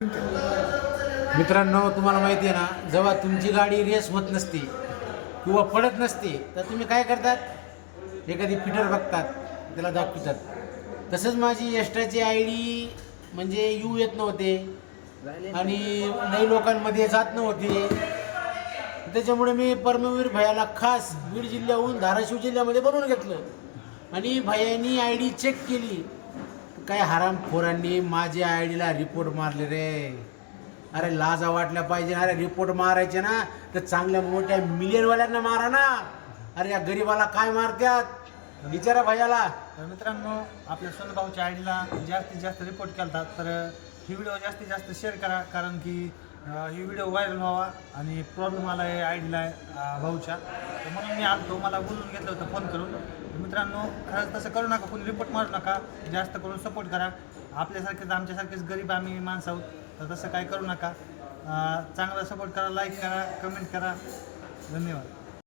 मित्रांनो, तुम्हाला माहिती आहे ना, जेव्हा तुमची गाडी रेस होत नसते किंवा पडत नसते तर तुम्ही काय करतात? एखादी फिटर बघतात, त्याला दाखवतात. तसंच माझी एस्ट्राची आय डी म्हणजे यू येत नव्हते आणि नाही लोकांमध्ये जात नव्हते. त्याच्यामुळे मी परमवीर भैयाला खास बीड जिल्ह्याहून धाराशिव जिल्ह्यामध्ये बनवून घेतलं आणि भैयानी आय डी चेक केली. काय हरामखोरांनी माझ्या आय डीला रिपोर्ट मारले रे. अरे लाजा वाटल्या पाहिजे. अरे रिपोर्ट मारायचे ना तर चांगल्या मोठ्या मिलियनवाल्यांना मारा ना. अरे या गरीबाला काय मारत्यात, विचारा भैयाला. तर मित्रांनो, आपल्या सोनभाऊच्या आय डीला जास्तीत जास्त रिपोर्ट केला तर ही व्हिडिओ जास्तीत जास्त शेअर करा, कारण की ही व्हिडिओ व्हायरल व्हावा आणि प्रॉब्लेम आला आहे आय डीला भाऊच्या. तर म्हणून मी आलतो, मला बोलून घेतलं होतं फोन करून. तर मित्रांनो, खरंच तसं करू नका, कोणी रिपोर्ट मारू नका, जास्त करून सपोर्ट करा. आपल्यासारखेच आमच्यासारखेच गरीब आम्ही माणसं आहोत, तर तसं काय करू नका. चांगला सपोर्ट करा, लाईक करा, कमेंट करा. धन्यवाद.